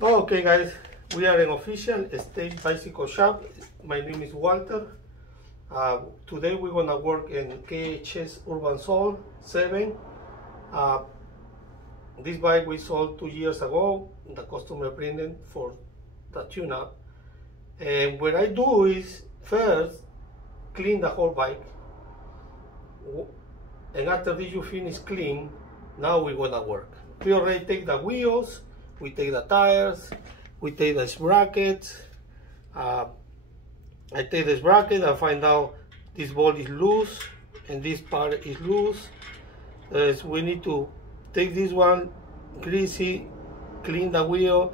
Okay guys, we are an official stage bicycle shop. My name is Walter. Today we're gonna work in KHS Urban Soul 7. This bike we sold 2 years ago. The customer bring it for the tune-up. And what I do is first clean the whole bike. And after this you finish clean, now we're gonna work. We already take the wheels, we take the tires, we take the sprockets. I take this bracket and find out this ball is loose and this part is loose. So we need to take this one, greasy, clean the wheel,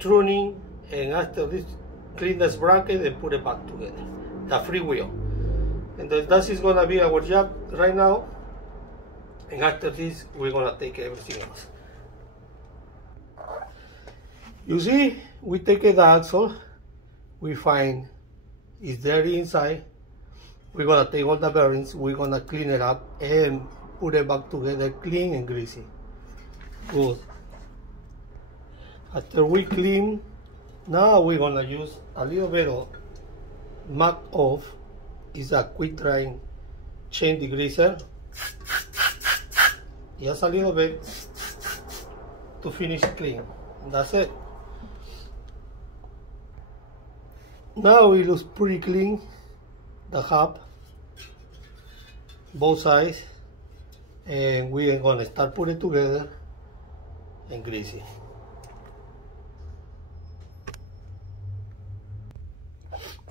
tuning, and after this clean the sprocket and put it back together, the free wheel. And that is gonna be our job right now. And after this we're gonna take everything else. You see, we take the axle, we find it's dirty inside. We're gonna take all the bearings, we're gonna clean it up and put it back together clean and greasy. Good. After we clean, now we're gonna use a little bit of Mac Off. It's a quick drying chain degreaser. Just a little bit to finish clean. That's it. Now it looks pretty clean, the hub, both sides, and we are gonna start putting it together and greasy.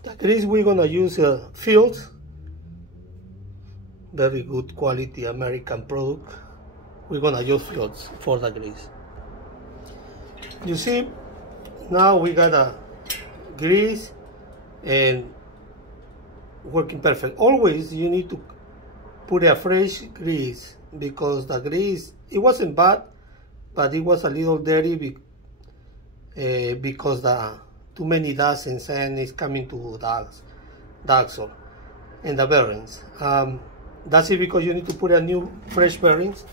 The grease we're gonna use Fields, very good quality American product. We're gonna use Fields for the grease. You see, now we got a grease and working perfect. Always you need to put a fresh grease because the grease, it wasn't bad, but it was a little dirty because the too many dust and sand is coming to the axle and the bearings. That's it, because you need to put a new fresh bearings.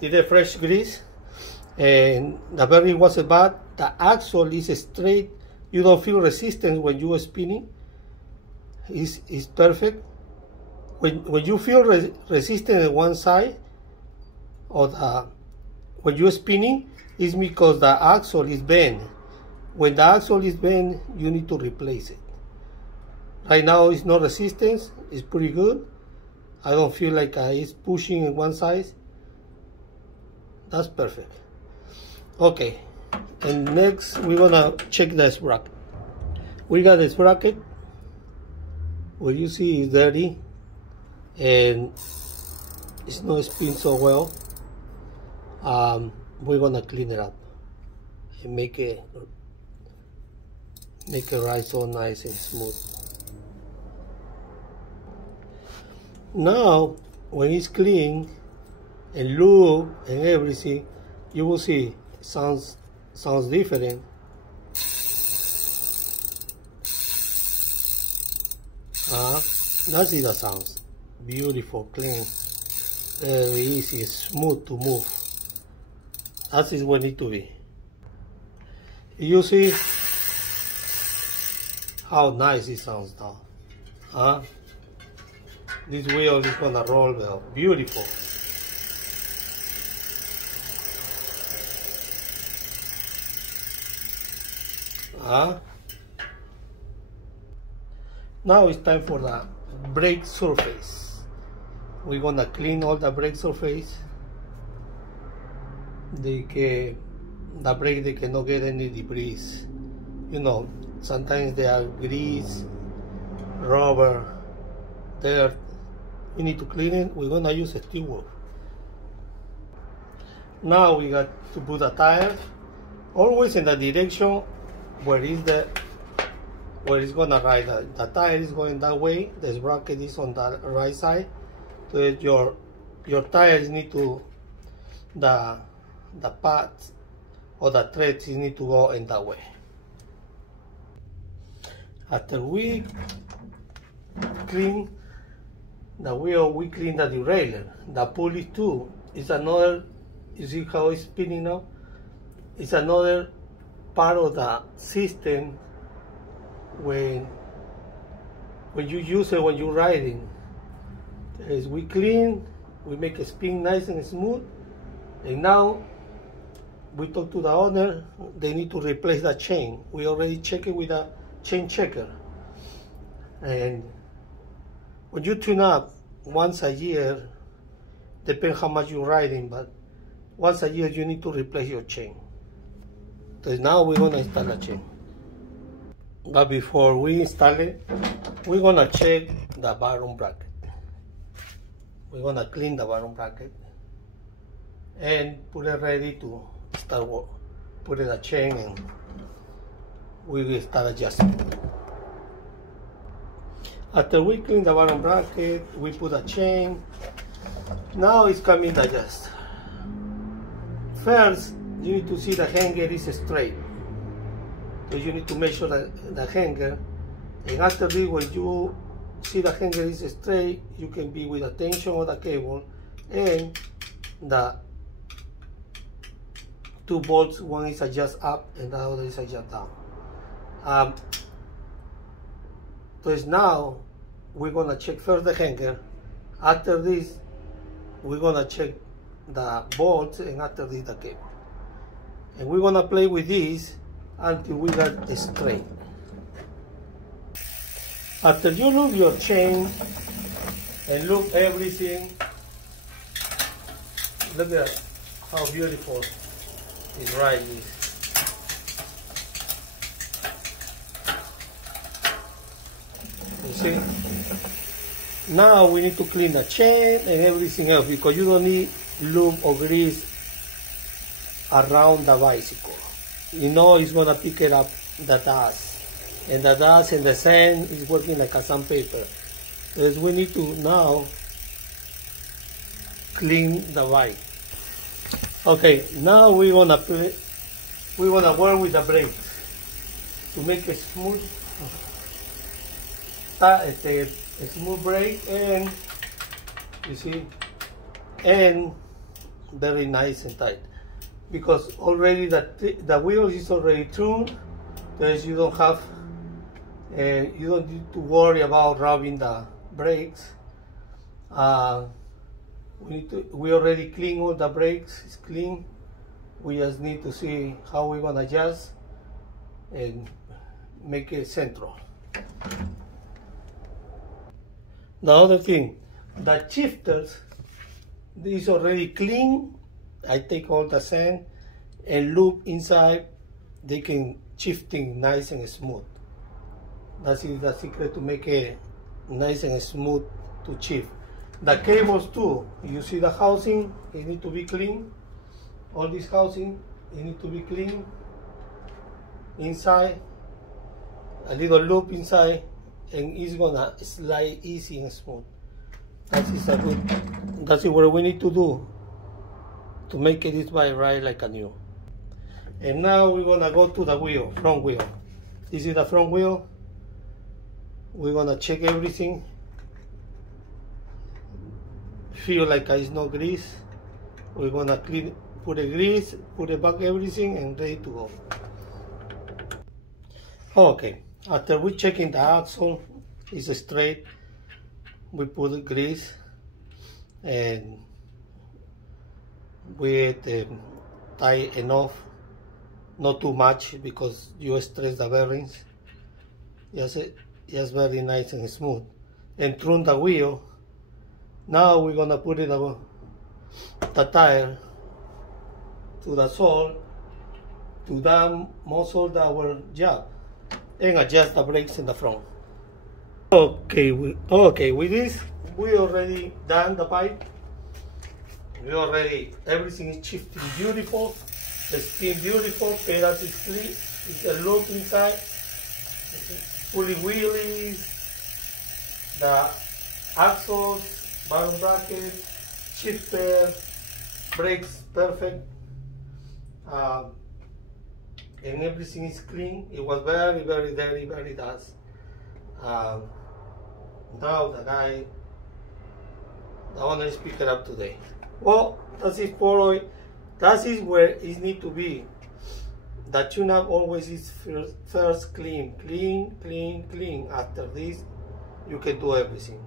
Did a fresh grease, and the bearing wasn't bad. The axle is straight. You don't feel resistance when you are spinning. It's perfect. When you feel resistance on one side, or when you're spinning, it's because the axle is bent. When the axle is bent, you need to replace it. Right now, it's no resistance. It's pretty good. I don't feel like it's pushing in one side. That's perfect. Okay, and next we're gonna check the sprocket. We got the sprocket. What you see is dirty and it's not spin so well. We're gonna clean it up and make it ride so nice and smooth. Now when it's clean and lube and everything, you will see sounds different. That's the sounds. Beautiful, clean, very easy, smooth to move. That is what it needs to be. You see how nice it sounds now. This wheel is gonna roll well. Beautiful. Now it's time for the brake surface. We're gonna clean all the brake surface. The brake, they cannot get any debris. You know, sometimes they are grease, rubber, dirt. We need to clean it. We're gonna use a steel wool. Now we got to put the tire always in the direction where it's gonna ride. The tire is going that way. The sprocket is on the right side. So your tires need to, the pads or the threads need to go in that way. After we clean the wheel, we clean the derailleur. The pulley too is another. You see how it's spinning now? It's another part of the system when you use it, when you're riding. Is we clean, we make a spin nice and smooth, and now we talk to the owner. They need to replace the chain. We already check it with a chain checker. And when you tune up once a year, depends how much you're riding, but once a year you need to replace your chain. So now we're gonna install a chain. But before we install it, we're gonna check the bottom bracket. We're gonna clean the bottom bracket and put it ready to start work. Put it a chain and we will start adjusting. After we clean the bottom bracket, we put a chain. Now it's coming to adjust. First, you need to see the hanger is straight. So you need to measure the hanger. And after this, when you see the hanger is straight, you can be with the tension of the cable and the two bolts, one is adjust up and the other is adjust down. So now we're gonna check first the hanger. After this, we're gonna check the bolts, and after this the cable. And we're gonna play with this until we got it straight. After you loop your chain and loop everything, look at how beautiful it right is. You see? Now we need to clean the chain and everything else, because you don't need lube or grease around the bicycle. You know it's gonna pick it up, the dust. And the dust and the sand is working like a sandpaper. Because we need to now clean the bike. Okay, now we're gonna work with the brakes to make a smooth, a smooth brake, and you see, and very nice and tight. Because already the wheel is already tuned, because you don't have. You don't need to worry about rubbing the brakes. We already clean all the brakes. It's clean. We just need to see how we're gonna adjust and make it central. The other thing, the shifters is already clean. I take all the sand and loop inside. They can shifting nice and smooth. That is the secret to make it nice and smooth to shift. The cables too, you see the housing, it need to be clean. All this housing, it need to be clean. Inside, a little loop inside, and it's gonna slide easy and smooth. That's what we need to do to make it this bike ride like a new. And now we're gonna go to the wheel, front wheel. This is the front wheel. We're gonna check everything. Feel like there is no grease. We're gonna clean, put the grease, put it back everything, and ready to go. Okay, after we checking the axle is straight, we put the grease and we tie enough, not too much because you stress the bearings. Just very nice and smooth. And tune the wheel. Now we're gonna put it the tire to the sole to the muscle that our job, and adjust the brakes in the front. Okay, with this we already done the bike. Everything is shifting beautiful, the skin beautiful, pedals is clean, it's a loop inside, fully wheelies, the axles, bottom bracket, shifter, brakes perfect, and everything is clean. It was very, very dirty, very dust. Now the owner is picking up today. Well, that is where it needs to be. That tune-up always is first clean. After this, you can do everything.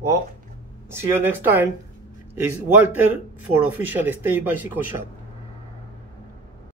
Well, see you next time. It's Walter for Official State Bicycle Shop.